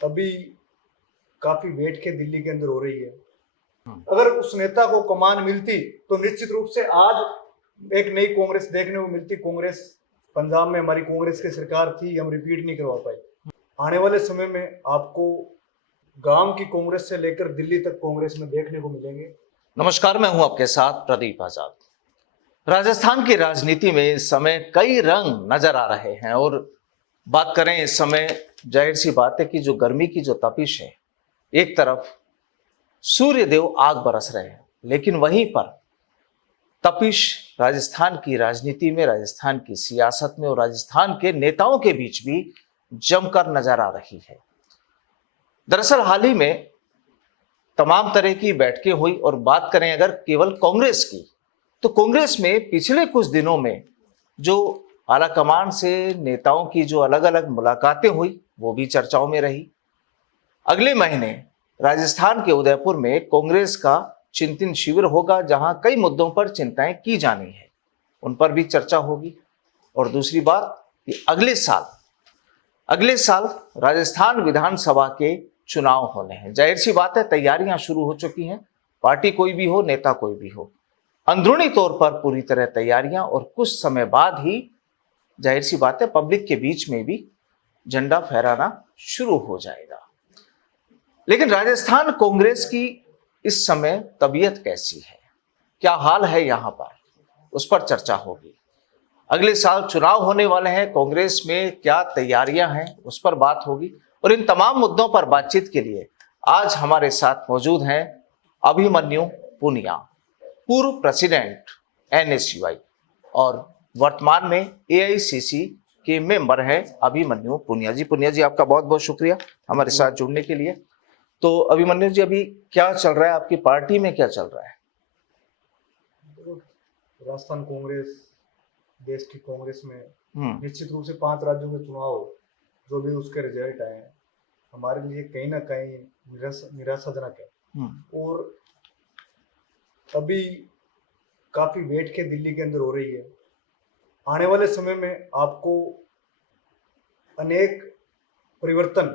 अभी काफी वेट के दिल्ली के अंदर हो रही है। अगर उस नेता को कमान मिलती तो निश्चित रूप से आज एक नई कांग्रेस देखने को मिलती। कांग्रेस पंजाब में हमारी कांग्रेस की सरकार थी, हम रिपीट नहीं करवा पाए। आने वाले समय में आपको गांव की कांग्रेस से लेकर दिल्ली तक कांग्रेस में देखने को मिलेंगे। नमस्कार, मैं हूं आपके साथ प्रदीप आजाद। राजस्थान की राजनीति में इस समय कई रंग नजर आ रहे हैं और बात करें इस समय, जाहिर सी बात है कि जो गर्मी की जो तपिश है, एक तरफ सूर्य देव आग बरस रहे हैं, लेकिन वहीं पर तपिश राजस्थान की राजनीति में, राजस्थान की सियासत में और राजस्थान के नेताओं के बीच भी जमकर नजर आ रही है। दरअसल हाल ही में तमाम तरह की बैठकें हुई और बात करें अगर केवल कांग्रेस की, तो कांग्रेस में पिछले कुछ दिनों में जो आलाकमान से नेताओं की जो अलग अलग मुलाकातें हुई वो भी चर्चाओं में रही। अगले महीने राजस्थान के उदयपुर में कांग्रेस का चिंतन शिविर होगा, जहां कई मुद्दों पर चिंताएं की जानी है, उन पर भी चर्चा होगी। और दूसरी बात कि अगले साल राजस्थान विधानसभा के चुनाव होने हैं। जाहिर सी बात है, तैयारियां शुरू हो चुकी हैं। पार्टी कोई भी हो, नेता कोई भी हो, अंदरूनी तौर पर पूरी तरह तैयारियां, और कुछ समय बाद ही जाहिर सी बात है पब्लिक के बीच में भी झंडा फहराना शुरू हो जाएगा। लेकिन राजस्थान कांग्रेस की इस समय तबीयत कैसी है, क्या हाल है यहां पर, उस पर चर्चा होगी। अगले साल चुनाव होने वाले हैं, कांग्रेस में क्या तैयारियां हैं, उस पर बात होगी। और इन तमाम मुद्दों पर बातचीत के लिए आज हमारे साथ मौजूद हैं अभिमन्यु पुनिया, पूर्व प्रेसिडेंट एनएसयूआई और वर्तमान में एआईसीसी के मेंबर हैं अभिमन्यु पुनिया जी। पुनिया जी, आपका बहुत बहुत शुक्रिया हमारे साथ जुड़ने के लिए। तो अभिमन्यु जी, अभी क्या चल रहा है आपकी पार्टी में, क्या चल रहा है? राजस्थान कांग्रेस देश की कांग्रेस में निश्चित रूप से 5 राज्यों के चुनाव जो भी उसके रिजल्ट आए हमारे लिए कहीं ना कहीं निराशाजनक है। और अभी काफी वेट के दिल्ली के अंदर हो रही है। आने वाले समय में आपको अनेक परिवर्तन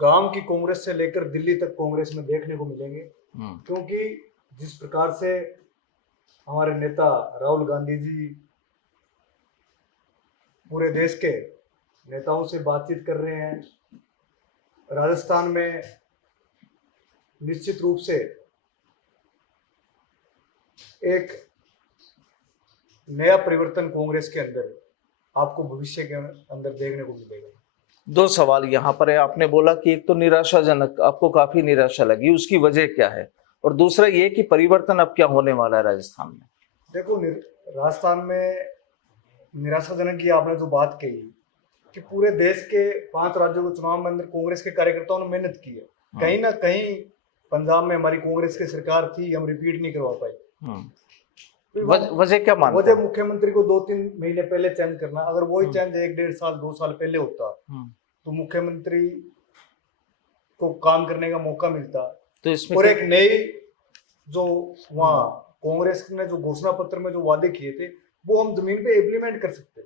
गांव की कांग्रेस से लेकर दिल्ली तक कांग्रेस में देखने को मिलेंगे। क्योंकि जिस प्रकार से हमारे नेता राहुल गांधी जी पूरे देश के नेताओं से बातचीत कर रहे हैं, राजस्थान में निश्चित रूप से एक नया परिवर्तन कांग्रेस के अंदर आपको भविष्य के अंदर देखने को मिलेगा। 2 सवाल यहाँ पर है। आपने बोला कि एक तो निराशाजनक, आपको काफी निराशा लगी, उसकी वजह क्या है? और दूसरा ये कि परिवर्तन अब क्या होने वाला है राजस्थान में? देखो, राजस्थान में निराशाजनक की आपने जो बात कही कि पूरे देश के 5 राज्यों के चुनाव में अंदर कांग्रेस के कार्यकर्ताओं ने मेहनत की है। कहीं ना कहीं पंजाब में हमारी कांग्रेस की सरकार थी, हम रिपीट नहीं करवा पाए। वजह क्या मानते वजह मुख्यमंत्री को 2-3 महीने पहले चेंज करना। अगर वही चेंज 1-1.5 साल 2 साल पहले होता तो मुख्यमंत्री को काम करने का मौका मिलता। तो इसमें और एक नई जो वहाँ कांग्रेस ने जो घोषणा पत्र में जो वादे किए थे वो हम जमीन पे इम्प्लीमेंट कर सकते।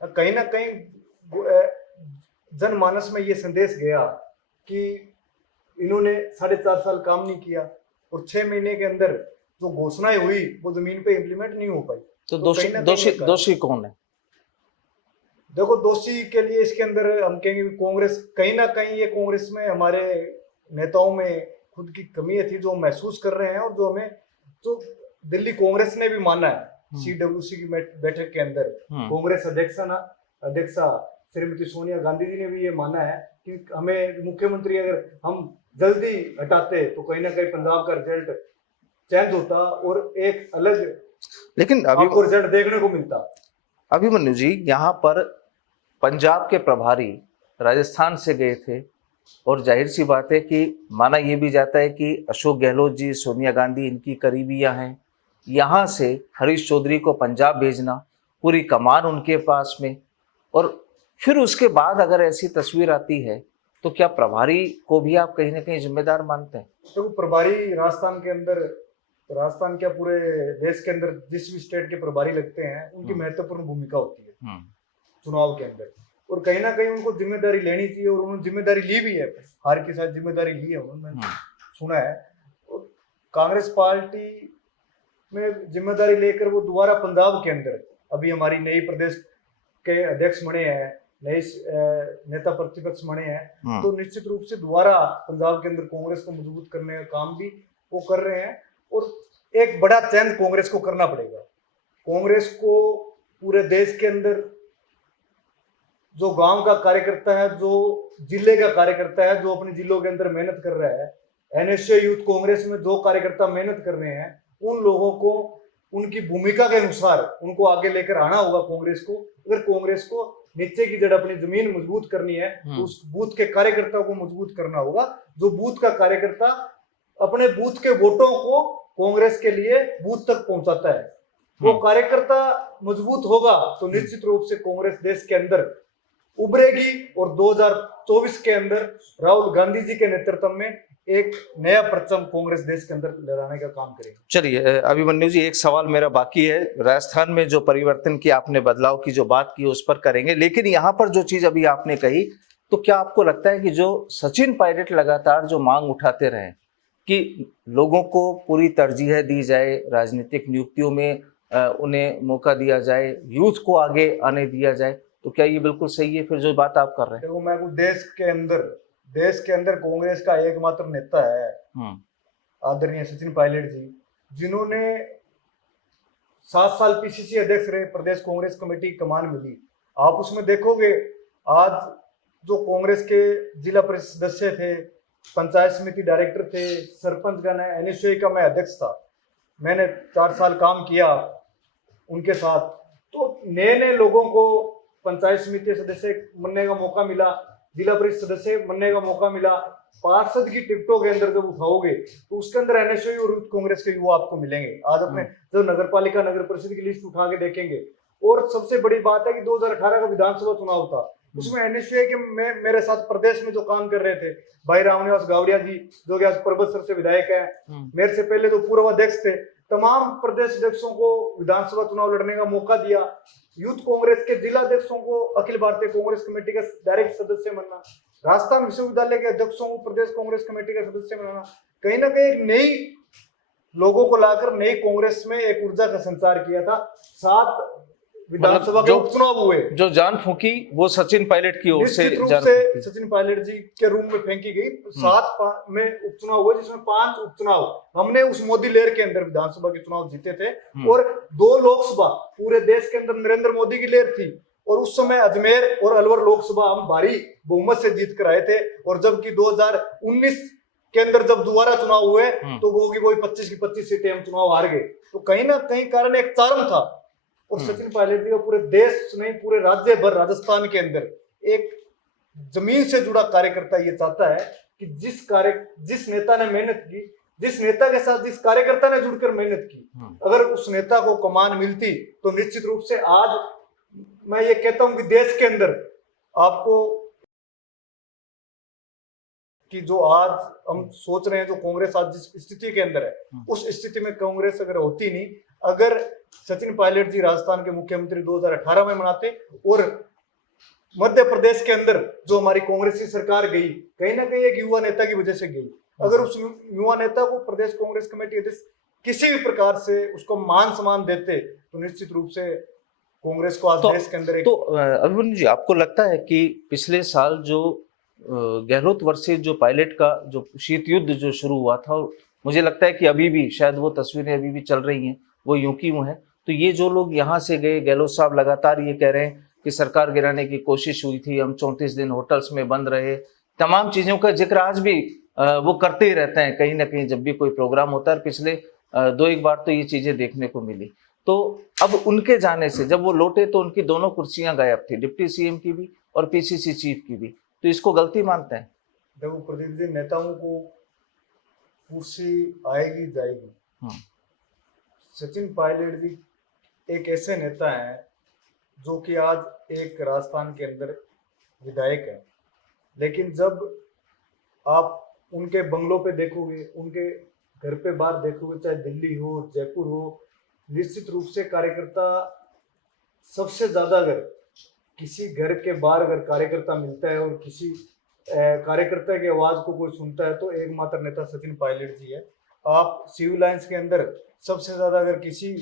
कहीं ना कहीं जनमानस में ये संदेश गया कि इन्होंने 4.5 साल काम नहीं किया और 6 महीने के अंदर जो घोषणाएं हुई वो जमीन पे इम्प्लीमेंट नहीं हो पाई। तो दोषी कौन है? देखो, दोषी के लिए इसके अंदर हम कहेंगे कांग्रेस, कहीं ना कहीं ये कांग्रेस में हमारे नेताओं में खुद की कमी थी जो महसूस कर रहे हैं और जो हमें तो दिल्ली कांग्रेस ने भी माना है। सीडब्ल्यूसी की बैठक के अंदर कांग्रेस अध्यक्षा श्रीमती सोनिया गांधी जी ने भी ये माना है कि हमें मुख्यमंत्री अगर हम जल्दी हटाते तो कहीं ना कहीं पंजाब का रिजल्ट चेंज होता और एक अलग लेकिन आपको रिजल्ट देखने को मिलता। अभिमन्यु जी, यहाँ पर पंजाब के प्रभारी राजस्थान से गए थे और जाहिर सी बात है कि माना यह भी जाता है कि अशोक गहलोत जी, सोनिया गांधी इनकी करीबियां हैं। यहाँ से हरीश चौधरी को पंजाब भेजना, पूरी कमान उनके पास में, और फिर उसके बाद अगर ऐसी तस्वीर आती है तो क्या प्रभारी को भी आप कहीं ना कहीं जिम्मेदार मानते हैं? तो प्रभारी राजस्थान के अंदर, राजस्थान क्या पूरे देश के अंदर जिस भी स्टेट के प्रभारी लगते हैं उनकी महत्वपूर्ण भूमिका होती है चुनाव के अंदर। और कहीं ना कहीं उनको जिम्मेदारी लेनी चाहिए, और उन्होंने जिम्मेदारी ली भी है, हार के साथ जिम्मेदारी ली है उन्होंने, सुना है। और कांग्रेस पार्टी में जिम्मेदारी लेकर वो दोबारा पंजाब के अंदर अभी हमारी नई प्रदेश के अध्यक्ष बने हैं, नए नेता प्रतिपक्ष बने हैं, तो निश्चित रूप से दोबारा पंजाब के अंदर कांग्रेस को मजबूत करने का काम भी वो कर रहे हैं। और एक बड़ा चेंज कांग्रेस को करना पड़ेगा। कांग्रेस को पूरे देश के अंदर जो गांव का कार्यकर्ता है, जो जिले का कार्यकर्ता है, जो अपने जिलों के अंदर मेहनत कर रहा है, एनएसए यूथ कांग्रेस में जो कार्यकर्ता मेहनत कर रहे हैं, उन लोगों को उनकी भूमिका के अनुसार उनको आगे लेकर आना होगा कांग्रेस को। अगर कांग्रेस को नीचे की जड़ अपनी जमीन मजबूत करनी है तो उस बूथ के कार्यकर्ताओं को मजबूत करना होगा। जो बूथ का कार्यकर्ता अपने बूथ के वोटों को कांग्रेस के लिए बूथ तक पहुंचाता है, वो कार्यकर्ता मजबूत होगा तो निश्चित रूप से कांग्रेस देश के अंदर उभरेगी और 2024 के अंदर राहुल गांधी जी के नेतृत्व में एक नया परचम कांग्रेस देश के अंदर लहराने का काम करेगी। चलिए अभिमन्यु जी, एक सवाल मेरा बाकी है। राजस्थान में जो परिवर्तन की आपने, बदलाव की जो बात की उस पर करेंगे, लेकिन यहाँ पर जो चीज अभी आपने कही, तो क्या आपको लगता है कि जो सचिन पायलट लगातार जो मांग उठाते रहे कि लोगों को पूरी तरजीह दी जाए, राजनीतिक नियुक्तियों में उन्हें मौका दिया जाए, यूथ को आगे आने दिया जाए, तो क्या ये बिल्कुल सही है फिर जो बात आप कर रहे हैं? देखो, मैं देश के अंदर कांग्रेस का एकमात्र नेता है आदरणीय सचिन पायलट जी, जिन्होंने 7 साल पीसीसी अध्यक्ष रहे, प्रदेश कांग्रेस कमेटी की कमान मिली। आप उसमें देखोगे आज जो कांग्रेस के जिला परिषद सदस्य थे, पंचायत समिति डायरेक्टर थे, सरपंच गण है, एनएसए का मैं अध्यक्ष था, मैंने 4 साल काम किया उनके साथ। तो नए नए लोगों को पंचायत समिति सदस्य बनने का मौका मिला, जिला परिषद सदस्य बनने का मौका मिला, पार्षद की टिकटों के अंदर जब उठाओगे तो उसके अंदर एनएसयू और यूथ कांग्रेस के युवा आपको मिलेंगे। आज अपने जो नगर पालिका नगर परिषद की लिस्ट उठा के देखेंगे, और सबसे बड़ी बात है कि 2018 का विधानसभा चुनाव था, उसमें एनएसयू के मेरे साथ प्रदेश में जो काम कर रहे थे भाई रामनिवास गावड़िया जी, जो कि आज परबतसर से विधायक है, मेरे से पहले जो पूर्व अध्यक्ष थे, तमाम प्रदेश अध्यक्षों को विधानसभा चुनाव लड़ने का मौका दिया। यूथ कांग्रेस के जिला अध्यक्षों को अखिल भारतीय कांग्रेस कमेटी का डायरेक्ट सदस्य बनना, राजस्थान विश्वविद्यालय के अध्यक्षों को प्रदेश कांग्रेस कमेटी का सदस्य बनाना, कहीं ना कहीं एक नई लोगों को लाकर नई कांग्रेस में एक ऊर्जा का संचार किया था। 7 विधानसभा के उपचुनाव हुए, जो जान फूकी वो सचिन पायलट की ओर से सचिन पायलट जी के रूम में फेंकी गई। 7 में उपचुनाव हुए, जिसमें 5 उपचुनाव हमने उस मोदी लहर के अंदर विधानसभा के चुनाव जीते थे, और 2 लोकसभा पूरे देश के अंदर नरेंद्र मोदी की लहर थी, और उस समय अजमेर और अलवर लोकसभा हम भारी बहुमत से जीत कर आए थे। और जबकि 2019 के अंदर जब दोबारा चुनाव हुए तो वो की कोई 25 की 25 सीटें हम चुनाव हार गए। तो कहीं ना कहीं कारण एक चार्म था, और सचिन पायलट जी का पूरे देश नहीं पूरे राज्य भर राजस्थान के अंदर एक जमीन से जुड़ा कार्यकर्ता ये चाहता है कि जिस नेता ने मेहनत की, जिस नेता के साथ जिस कार्यकर्ता ने जुड़कर मेहनत की, अगर उस नेता को कमान मिलती तो निश्चित रूप से आज मैं ये कहता हूं कि देश के अंदर आपको कि जो आज हम सोच रहे हैं, जो कांग्रेस आज जिस स्थिति के अंदर है, उस स्थिति में कांग्रेस अगर होती नहीं, अगर सचिन पायलट जी राजस्थान के मुख्यमंत्री 2018 में बनाते, और मध्य प्रदेश के अंदर जो हमारी कांग्रेस की सरकार गई, कहीं ना कहीं एक युवा नेता की वजह से गई, अगर उस युवा नेता को प्रदेश कांग्रेस कमेटी अध्यक्ष किसी भी प्रकार से उसको मान सम्मान देते तो निश्चित रूप से कांग्रेस को आज देश के अंदर तो अभिमन्यु जी, आपको लगता है कि पिछले साल जो गहलोत वर्सेस जो पायलट का जो शीत युद्ध जो शुरू हुआ था, मुझे लगता है कि अभी भी शायद वो तस्वीरें अभी भी चल रही हैं, वो यूं की यूं है। तो ये जो लोग यहाँ से गए, गहलोत साहब लगातार ये कह रहे हैं कि सरकार गिराने की कोशिश हुई थी, हम 34 दिन होटल्स में बंद रहे, तमाम चीज़ों का जिक्र आज भी वो करते ही रहते हैं कहीं ना कहीं जब भी कोई प्रोग्राम होता है। पिछले 2-1 बार तो ये चीज़ें देखने को मिली। तो अब उनके जाने से जब वो लौटे तो उनकी दोनों कुर्सियां गायब थी, डिप्टी सीएम की भी और पीसीसी चीफ की भी। तो इसको गलती मानते हैं? देखो प्रदीप जी, नेताओं को कुर्सी आएगी जाएगी। सचिन पायलट जी एक ऐसे नेता हैं जो कि आज एक राजस्थान के अंदर विधायक है, लेकिन जब आप उनके बंगलों पे देखोगे, उनके घर पे बाहर देखोगे, चाहे दिल्ली हो जयपुर हो, निश्चित रूप से कार्यकर्ता सबसे ज्यादा अगर किसी घर के बाहर अगर कार्यकर्ता मिलता है और किसी कार्यकर्ता की आवाज को कोई सुनता है तो एकमात्र नेता सचिन पायलट जी है। आप सिविल लाइंस के अंदर सबसे ज्यादा अगर किसी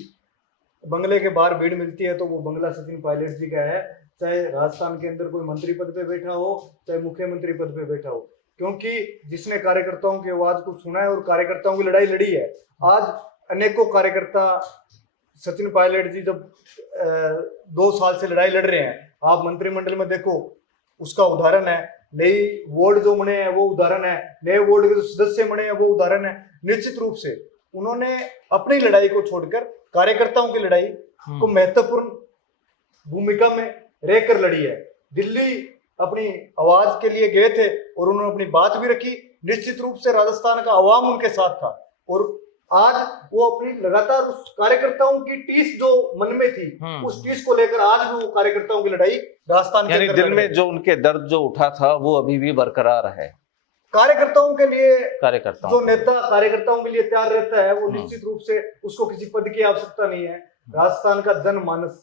बंगले के बाहर भीड़ मिलती है तो वो बंगला सचिन पायलट जी का है, चाहे राजस्थान के अंदर कोई मंत्री पद पे बैठा हो चाहे मुख्यमंत्री पद पे बैठा हो, क्योंकि जिसने कार्यकर्ताओं की आवाज को सुना है और कार्यकर्ताओं की लड़ाई लड़ी है। आज अनेकों कार्यकर्ता सचिन पायलट जी जब 2 साल से लड़ाई लड़ रहे हैं, आप मंत्रिमंडल में देखो उसका उदाहरण है, नई वार्ड जो बने हैं वो उदाहरण है, नए वार्ड के जो सदस्य बने हैं वो उदाहरण है। निश्चित रूप से उन्होंने अपनी लड़ाई को छोड़कर कार्यकर्ताओं की लड़ाई को महत्वपूर्ण भूमिका में रहकर लड़ी है। दिल्ली अपनी आवाज के लिए गए थे और उन्होंने अपनी बात भी रखी। निश्चित रूप से राजस्थान का अवाम उनके साथ था और आज वो अपनी लगातार उस कार्यकर्ताओं की टीस जो मन में थी उस टीस को लेकर आज भी वो कार्यकर्ताओं की लड़ाई राजस्थान के दिल में जो उनके दर्द जो उठा था वो अभी भी बरकरार है। कार्यकर्ताओं के लिए कार्यकर्ताओं जो नेता कार्यकर्ताओं के लिए तैयार रहता है वो निश्चित रूप से उसको किसी पद की आवश्यकता नहीं है। राजस्थान का जनमानस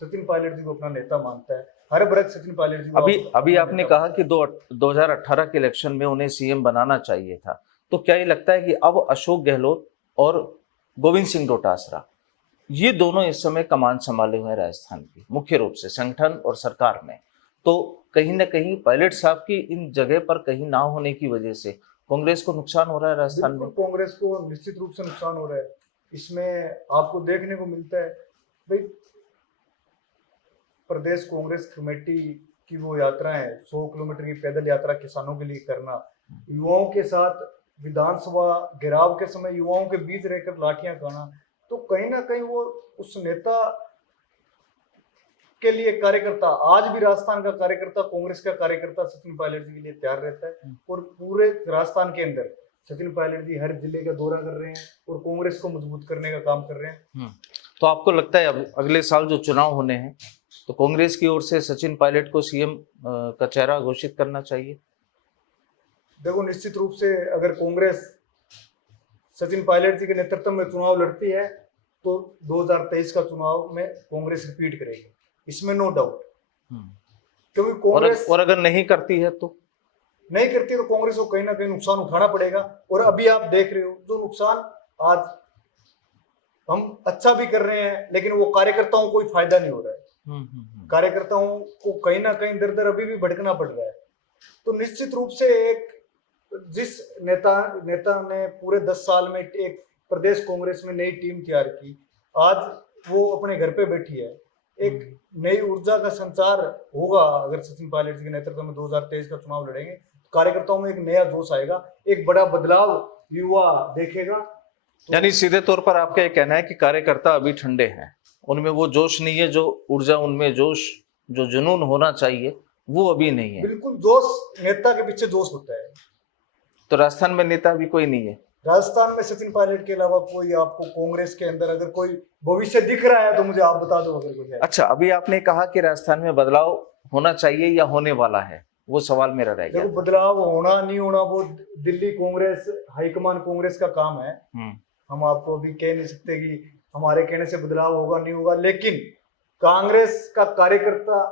सचिन पायलट जी को अपना नेता मानता है, हर वर्ग सचिन पायलट जी को। अभी आपने कहा कि 2018 के इलेक्शन में उन्हें सीएम बनाना चाहिए था, तो क्या ये लगता है कि अब अशोक गहलोत और गोविंद सिंह डोटासरा ये दोनों इस समय कमान संभाले हुए हैं राजस्थान की, मुख्य रूप से संगठन और सरकार में, तो कहीं ना कहीं पायलट साहब की इन जगह पर कहीं ना होने की वजह से कांग्रेस को नुकसान हो रहा है राजस्थान में? कांग्रेस को निश्चित रूप से नुकसान हो रहा है। इसमें आपको देखने को मिलता है भाई, प्रदेश कांग्रेस कमेटी की वो यात्राएं 100 किलोमीटर की पैदल यात्रा किसानों के लिए करना, युवाओं के साथ विधानसभा घेराव के समय युवाओं के बीच रहकर लाठियां खाना, तो कहीं ना कहीं वो उस नेता के लिए कार्यकर्ता, आज भी राजस्थान का कार्यकर्ता कांग्रेस का कार्यकर्ता सचिन पायलट जी के लिए तैयार रहता है और पूरे राजस्थान के अंदर सचिन पायलट जी हर जिले का दौरा कर रहे हैं और कांग्रेस को मजबूत करने का काम कर रहे हैं। तो आपको लगता है अब अगले साल जो चुनाव होने हैं तो कांग्रेस की ओर से सचिन पायलट को सीएम का चेहरा घोषित करना चाहिए? देखो, निश्चित रूप से अगर कांग्रेस सचिन पायलट जी के नेतृत्व में चुनाव लड़ती है तो 2023 का चुनाव में कांग्रेस रिपीट करेगी, इसमें नो डाउट। क्योंकि कांग्रेस और अगर नहीं करती है तो कांग्रेस को कहीं ना कहीं नुकसान उठाना पड़ेगा। और अभी आप देख रहे हो जो नुकसान आज हम अच्छा भी कर रहे हैं लेकिन वो कार्यकर्ताओं को कोई फायदा नहीं हो रहा है। कार्यकर्ताओं को कहीं ना कहीं दर दर अभी भी भटकना पड़ रहा है। तो निश्चित रूप से एक जिस नेता ने पूरे 10 साल में एक प्रदेश कांग्रेस में नई टीम तैयार की, आज वो अपने घर पे बैठी है। एक नई ऊर्जा का संचार होगा अगर सचिन पायलट जी के नेतृत्व में 2023 का चुनाव लड़ेंगे, कार्यकर्ताओं में एक नया जोश आएगा, एक बड़ा बदलाव युवा देखेगा। यानी सीधे तौर पर आपका ये कहना है कि कार्यकर्ता अभी ठंडे हैं, उनमें वो जोश नहीं है, जो ऊर्जा उनमें जोश जो जुनून होना चाहिए वो अभी नहीं है। बिल्कुल, जोश नेता के पीछे जोश होता है। तो राजस्थान में नेता भी कोई नहीं है? राजस्थान में सचिन पायलट के अलावा कोई आपको कांग्रेस के अंदर अगर कोई भविष्य दिख रहा है तो मुझे आप बता दो अगर कुछ है। अच्छा, अभी आपने कहा कि राजस्थान में बदलाव होना चाहिए या होने वाला है, वो सवाल मेरा रह गया। देखो, बदलाव होना नहीं होना वो दिल्ली कांग्रेस हाईकमान कांग्रेस का काम है। हम आपको अभी कह नहीं सकते कि हमारे कहने से बदलाव होगा नहीं होगा, लेकिन कांग्रेस का कार्यकर्ता,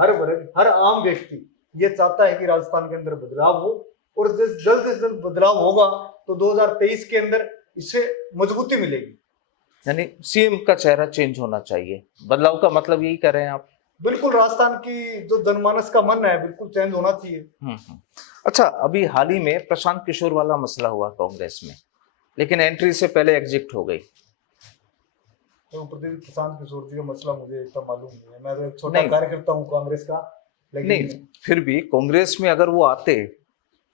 हर वर्ग, हर आम व्यक्ति ये चाहता है कि राजस्थान के अंदर बदलाव हो और जल्द से जल्द बदलाव होगा तो 2023 के अंदर इससे मजबूती मिलेगी। यानी सीएम का चेहरा चेंज होना चाहिए, बदलाव का मतलब यही कह रहे हैं आप? बिल्कुल, राजस्थान की जो जनमानस का मन है बिल्कुल चेंज होना चाहिए। अच्छा, अभी हाल ही में प्रशांत किशोर वाला मसला हुआ कांग्रेस में, लेकिन एंट्री से पहले एग्जिट हो गई। तो प्रशांत किशोर जी का मसला मुझे इतना मालूम नहीं है, मैं तो एक छोटा कार्यकर्ता हूँ कांग्रेस का, लेकिन नहीं फिर भी कांग्रेस में अगर वो आते,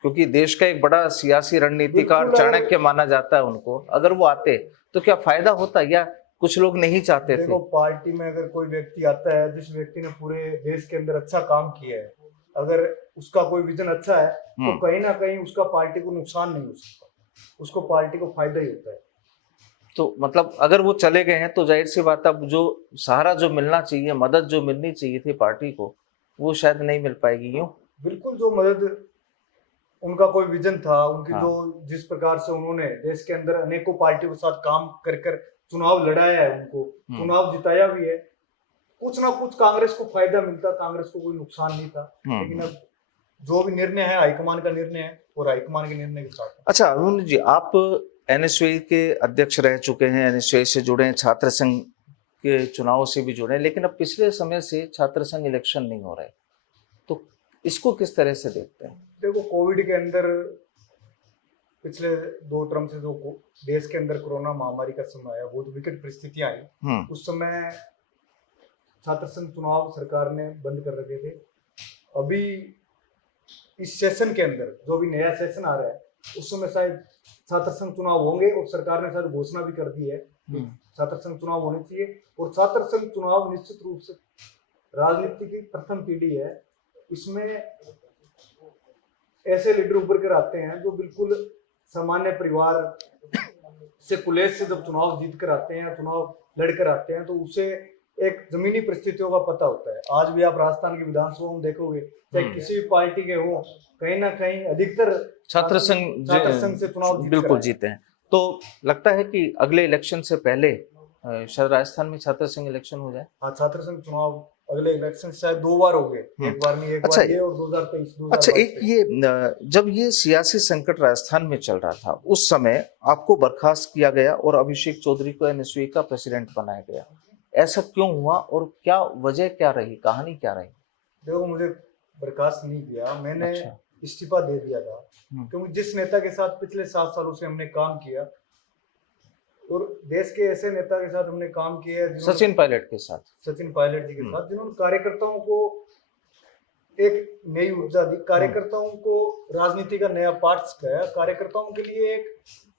क्योंकि देश का एक बड़ा सियासी रणनीतिकार चाणक्य माना जाता है उनको, अगर वो आते तो क्या फायदा होता या कुछ लोग नहीं चाहते थे? देखो, पार्टी में अगर कोई व्यक्ति आता है जिस व्यक्ति ने पूरे देश के अंदर अच्छा काम किया है, अगर उसका कोई विजन अच्छा है तो कहीं ना कहीं उसका पार्टी को नुकसान नहीं हो सकता, उसको पार्टी को फायदा ही होता है। तो मतलब अगर वो चले गए हैं तो जाहिर सी बात, अब जो सहारा जो मिलना चाहिए, मदद जो मिलनी चाहिए थी पार्टी को, वो शायद नहीं मिल पाएगी। यूं बिल्कुल, जो मदद उनका कोई विजन था, उनकी जो जिस प्रकार से उन्होंने देश के अंदर अनेकों पार्टियों के साथ काम कर चुनाव लड़ाया है, उनको चुनाव जिताया भी है, कुछ ना कुछ कांग्रेस को फायदा मिलता, कांग्रेस को कोई नुकसान नहीं था। लेकिन अब जो भी निर्णय है हाईकमान का निर्णय है और हाईकमान के निर्णय के साथ। अच्छा अरुण जी, आप एनएसयूआई के अध्यक्ष रह चुके हैं, एनएसयूआई से जुड़े हैं, छात्र संघ के चुनाव से भी जुड़े हैं, लेकिन अब पिछले समय से छात्र संघ इलेक्शन नहीं हो रहे, तो इसको किस तरह से देखते हैं? देखो, कोविड के अंदर पिछले 2 टर्म से जो देश के अंदर कोरोना महामारी का समय आया, बहुत विकट परिस्थितियां आई। उस समय छात्र संघ चुनाव सरकार ने बंद कर रखे थे। अभी इस सेशन के अंदर जो भी नया सेशन आ रहा है, उस समय शायद छात्र संघ चुनाव होंगे और सरकार ने शायद घोषणा भी कर दी है छात्र संघ चुनाव होने चाहिए। और छात्र संघ चुनाव निश्चित रूप से राजनीति की प्रथम पीढ़ी है। इसमें ऐसे लीडर उभर कर आते हैं जो बिल्कुल सामान्य परिवार से कुलेश से जब चुनाव जीत कर आते हैं, चुनाव लड़कर आते हैं, तो उसे एक जमीनी परिस्थितियों का पता होता है। आज भी आप राजस्थान की विधानसभा में देखोगे, चाहे किसी भी पार्टी के हो, कहीं ना कहीं अधिकतर छात्र संघ से चुनाव बिल्कुल जीते हैं। तो लगता है कि अगले इलेक्शन से पहले शायद राजस्थान में छात्र संघ इलेक्शन हो जाए। हाँ, छात्र संघ चुनाव अगले इलेक्शन शायद 2 बार हो गए, एक बार नहीं, एक अच्छा, बार ये और 2023। अच्छा, एक ये जब ये सियासी संकट राजस्थान में चल रहा था, उस समय आपको बर्खास्त किया गया और अभिषेक चौधरी को एनएसयूआई का प्रेसिडेंट बनाया गया। ऐसा क्यों हुआ और क्या वजह क्या रही, कहानी क्या रही? देखो, मुझे बर्खास्त नहीं किया, मैंने इस्तीफा दे दिया था, क्योंकि जिस नेता के साथ पिछले 7 सालों से हमने काम किया और देश के ऐसे नेता के साथ हमने काम किया, सचिन पायलट के साथ, सचिन पायलट जी के साथ, जिन्होंने कार्यकर्ताओं को एक नई ऊर्जा दी, कार्यकर्ताओं को राजनीति का नया पाठ सिखाया, कार्यकर्ताओं के लिए एक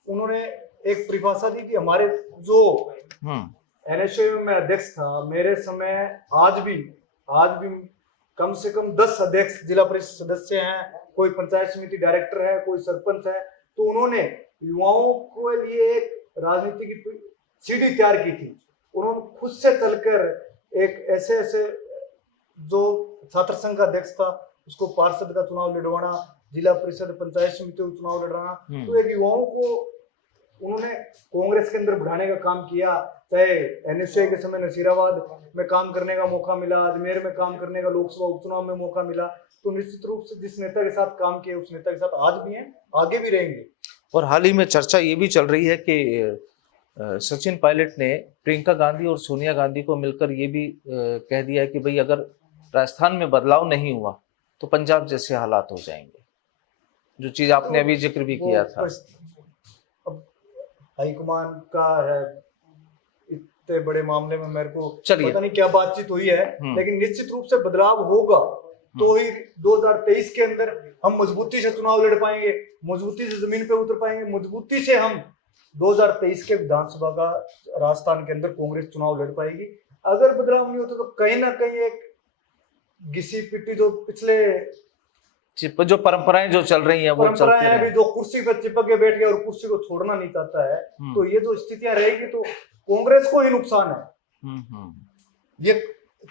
उन्होंने एक परिभाषा दी कि हमारे जो एनएसयूआई में अध्यक्ष था मेरे समय, आज भी कम से कम 10 अध्यक्ष जिला परिषद सदस्य हैं, कोई पंचायत समिति डायरेक्टर है, कोई सरपंच है। तो उन्होंने युवाओं के लिए एक राजनीति की सीढ़ी तैयार की थी। उन्होंने खुद से चलकर एक ऐसे जो छात्र संघ का अध्यक्ष था उसको पार्षद का चुनाव लड़वाना, जिला परिषद पंचायत समिति का चुनाव लड़वाना, तो एक युवाओं को उन्होंने कांग्रेस के अंदर बढ़ाने का काम किया। चाहे एनएसयूआई के समय नसीराबाद में काम करने का मौका मिला, अजमेर में काम करने का लोकसभा उपचुनाव में मौका मिला, तो निश्चित रूप से जिस नेता के साथ काम किया उस नेता के साथ आज भी हैं, आगे भी रहेंगे। और हाल ही में चर्चा ये भी चल रही है कि सचिन पायलट ने प्रियंका गांधी और सोनिया गांधी को मिलकर ये भी कह दिया है कि भाई अगर राजस्थान में बदलाव नहीं हुआ तो पंजाब जैसे हालात हो जाएंगे, जो चीज आपने अभी जिक्र भी किया था। हाईकमान का है, इतने बड़े मामले में मेरे को पता नहीं क्या बातचीत हुई है, लेकिन निश्चित रूप से बदलाव होगा तो ही 2023 के अंदर हम मजबूती से चुनाव लड़ पाएंगे, मजबूती से जमीन पे उतर पाएंगे, मजबूती से हम 2023 के विधानसभा का राजस्थान के अंदर कांग्रेस चुनाव लड़ पाएगी। अगर बदलाव नहीं होता तो कहीं ना कहीं एक घिसी पिटी जो पिछले जो परंपराएं जो चल रही हैं वो चलती हैं, अभी जो कुर्सी पर चिपक के बैठ गया और कुर्सी को छोड़ना नहीं चाहता है, तो ये जो स्थितियां रहेगी तो कांग्रेस को ही नुकसान है। ये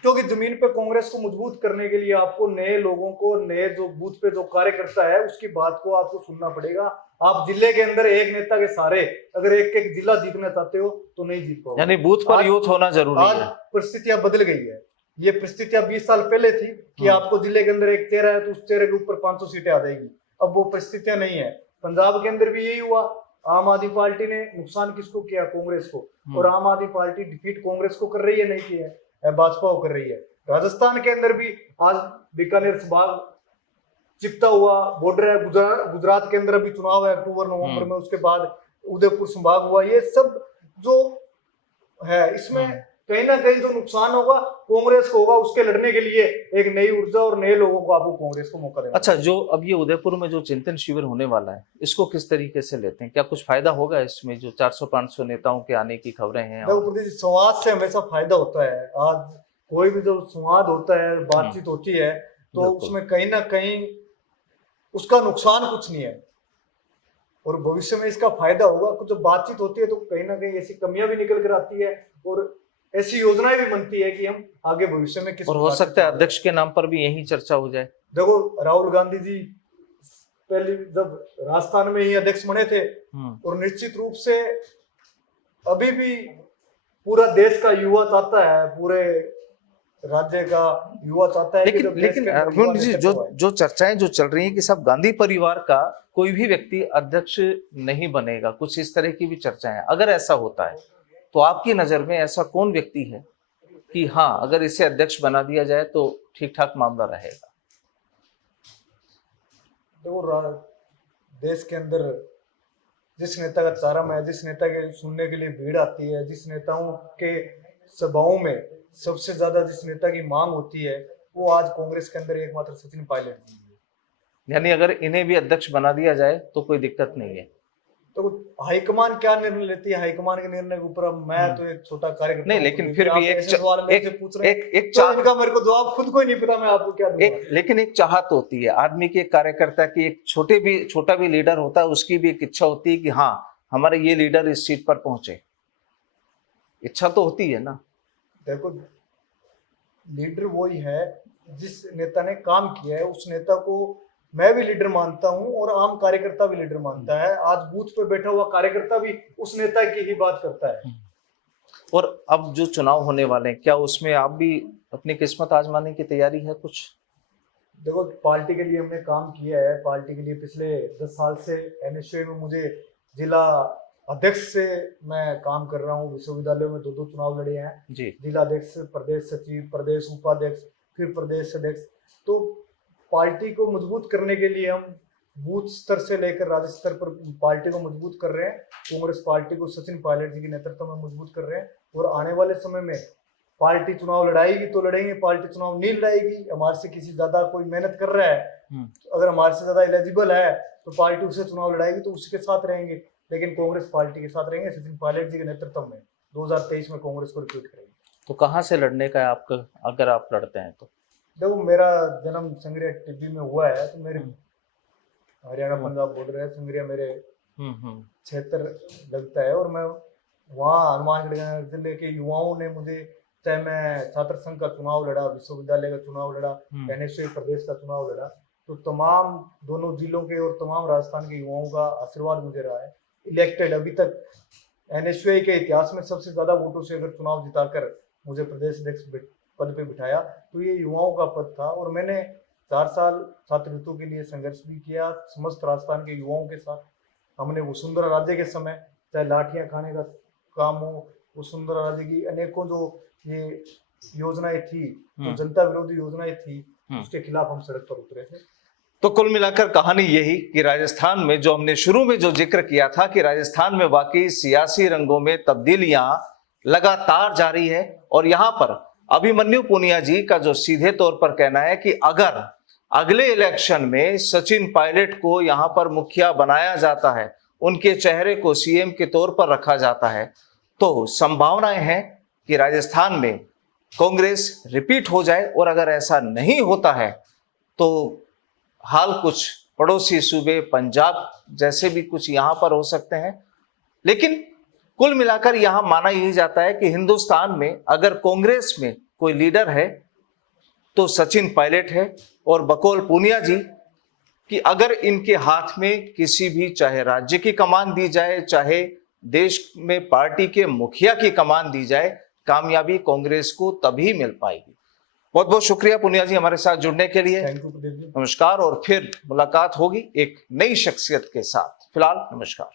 क्योंकि जमीन पे कांग्रेस को मजबूत करने के लिए आपको नए लोगों को, नए जो बूथ पे जो कार्यकर्ता है उसकी बात को आपको सुनना पड़ेगा। आप जिले के अंदर एक नेता के सारे अगर एक जिला जीतना चाहते हो तो नहीं जीत पाओगे, यानी बूथ पर यूथ होना जरूरी है। आज परिस्थितियां बदल गई है। ये परिस्थितियां 20 साल पहले थी कि आपको जिले के अंदर एक चेहरा है तो उस चेहरे के ऊपर 500 सीटें आ जाएगी, अब वो परिस्थितियां नहीं है। पंजाब के अंदर भी यही हुआ, आम आदमी पार्टी ने नुकसान किसको किया? कांग्रेस को, और आम आदमी पार्टी डिफीट कांग्रेस को कर रही है, नहीं की है, भाजपा को कर रही है। राजस्थान के अंदर भी आज बीकानेर संभाग चिपता हुआ बॉर्डर है, गुजरात के अंदर भी चुनाव है अक्टूबर नवंबर में, उसके बाद उदयपुर संभाग हुआ। ये सब जो है इसमें कहीं ना कहीं जो नुकसान होगा कांग्रेस को होगा, उसके लड़ने के लिए एक नई ऊर्जा और नए लोगों को आपको कांग्रेस को मौका देना। अच्छा, जो अब ये उदयपुर में जो चिंतन शिविर होने वाला है इसको किस तरीके से लेते हैं? क्या कुछ फायदा होगा इसमें? जो 400-500 नेताओं के आने की खबरें हैं। संवाद से हमेशा फायदा होता है। आज कोई भी जो संवाद होता है, बातचीत होती है, तो उसमें कहीं ना कहीं उसका नुकसान कुछ नहीं है और भविष्य में इसका फायदा होगा। कुछ जब बातचीत होती है तो कहीं ना कहीं ऐसी कमियां भी निकल कर आती है और ऐसी योजनाएं भी बनती है कि हम आगे भविष्य में किस, और हो सकता है अध्यक्ष के नाम पर भी यही चर्चा हो जाए। देखो, राहुल गांधी जी पहले जब राजस्थान में ही अध्यक्ष बने थे और निश्चित रूप से अभी भी पूरा देश का युवा चाहता है, पूरे राज्य का युवा चाहता है कि जब देश लेकिन के अंदर अर्जुन युवा जी, नेतृत्व आए। जो चर्चाएं जो चल रही हैं कि सब गांधी परिवार का कोई भी व्यक्ति अध्यक्ष नहीं बनेगा, कुछ इस तरह की भी चर्चाएं, अगर ऐसा होता है तो आपकी नजर में ऐसा कौन व्यक्ति है कि हाँ अगर इसे अध्यक्ष बना दिया जाए तो ठीक ठाक मामला रहेगा? देखो, देश के अंदर जिस नेता का चारा है, जिस नेता के सुनने के लिए भीड़ आती है, जिस नेताओं के सभाओं में सबसे ज्यादा जिस नेता की मांग होती है, वो आज कांग्रेस के अंदर एकमात्र सचिन पायलट जी है। यानी अगर इन्हें भी अध्यक्ष बना दिया जाए तो कोई दिक्कत नहीं है? तो हाईकमान क्या निर्णय लेती है, हाईकमान के निर्णय के ऊपर अब मैं तो एक छोटा कार्यकर्ता नहीं, हूं, लेकिन तो फिर भी आप ऐसे सवाल मेरे से पूछ रहे हैं, तो इनका मेरे को जवाब खुद को ही नहीं पता, मैं आपको क्या दूंगा। लेकिन एक चाहत होती है आदमी की, एक कार्यकर्ता की, एक छोटा भी लीडर होता है, उसकी भी एक इच्छा होती है कि हाँ हमारे ये लीडर इस सीट पर पहुंचे। इच्छा तो होती है ना। देखो, लीडर वही है जिस नेता ने काम किया है, उस नेता को मैं भी लीडर मानता हूं और आम कार्यकर्ता भी लीडर मानता है। आज बूथ पे बैठा हुआ कार्यकर्ता भी उस नेता की ही बात करता है। और अब जो चुनाव होने वाले हैं, क्या उसमें आप भी अपनी किस्मत आजमाने की तैयारी है कुछ? देखो, पार्टी के लिए हमने काम किया है, पार्टी के लिए पिछले 10 साल से एनएसयूआई में मुझे जिला अध्यक्ष से मैं काम कर रहा हूँ। विश्वविद्यालय में 2 चुनाव लड़े हैं जी। जिला अध्यक्ष, प्रदेश सचिव, प्रदेश उपाध्यक्ष, फिर प्रदेश अध्यक्ष। तो पार्टी को मजबूत करने के लिए हम बूथ स्तर से लेकर राज्य स्तर पर पार्टी को मजबूत कर रहे हैं। कांग्रेस पार्टी को सचिन पायलट जी के नेतृत्व में मजबूत कर रहे हैं और आने वाले समय में पार्टी चुनाव लड़ाएगी तो लड़ेंगे, पार्टी चुनाव नहीं लड़ाएगी, हमारे से किसी ज्यादा कोई मेहनत कर रहा है, अगर हमारे से ज्यादा एलिजिबल है तो पार्टी उससे चुनाव लड़ाएगी तो उसके साथ रहेंगे, लेकिन कांग्रेस पार्टी के साथ रहेंगे। सचिन पायलट जी के नेतृत्व में 2023 में कांग्रेस को रिपीट करेंगे। तो कहाँ से लड़ने का है आपका, अगर आप लड़ते हैं तो? देखो, मेरा जन्म संग्रिया टिब्बी में हुआ है, तो मेरे हरियाणा पंजाब बॉर्डर है, संग्रिया मेरे क्षेत्र लगता है और मैं वहाँ हनुमानगढ़ जिले के युवाओं ने मुझे, चाहे मैं छात्र संघ का चुनाव लड़ा, विश्वविद्यालय का चुनाव लड़ा, एनएसयूआई प्रदेश का चुनाव लड़ा, तो तमाम दोनों जिलों के और तमाम राजस्थान के युवाओं का आशीर्वाद मुझे रहा है। इलेक्टेड अभी तक एनएसयूआई के इतिहास में सबसे ज्यादा वोटों से अगर चुनाव जिताकर मुझे प्रदेश अध्यक्ष पद पे बिठाया तो ये युवाओं का पद था और मैंने 4 साल छात्रवृत्तों के लिए संघर्ष भी किया समस्त राजस्थान के युवाओं के साथ। हमने वसुंधरा राज्य के समय, चाहे लाठियां खाने का काम हो, वसुंधरा राज्य की अनेकों जो ये योजनाएं थी, जो जनता विरोधी योजनाएं थी, उसके खिलाफ हम सड़क पर उतरे थे। तो कुल मिलाकर कहानी यही कि राजस्थान में जो हमने शुरू में जो जिक्र किया था कि राजस्थान में वाकई सियासी रंगों में तब्दीलियां लगातार जारी है और यहाँ पर अभिमन्यु पुनिया जी का जो सीधे तौर पर कहना है कि अगर अगले इलेक्शन में सचिन पायलट को यहाँ पर मुखिया बनाया जाता है, उनके चेहरे को सीएम के तौर पर रखा जाता है, तो संभावनाएं हैं कि राजस्थान में कांग्रेस रिपीट हो जाए। और अगर ऐसा नहीं होता है तो हाल कुछ पड़ोसी सूबे पंजाब जैसे भी कुछ यहाँ पर हो सकते हैं। लेकिन कुल मिलाकर यहां माना यही जाता है कि हिंदुस्तान में अगर कांग्रेस में कोई लीडर है तो सचिन पायलट है और बकौल पूनिया जी कि अगर इनके हाथ में किसी भी, चाहे राज्य की कमान दी जाए, चाहे देश में पार्टी के मुखिया की कमान दी जाए, कामयाबी कांग्रेस को तभी मिल पाएगी। बहुत बहुत शुक्रिया पुनिया जी हमारे साथ जुड़ने के लिए। नमस्कार, और फिर मुलाकात होगी एक नई शख्सियत के साथ। फिलहाल नमस्कार।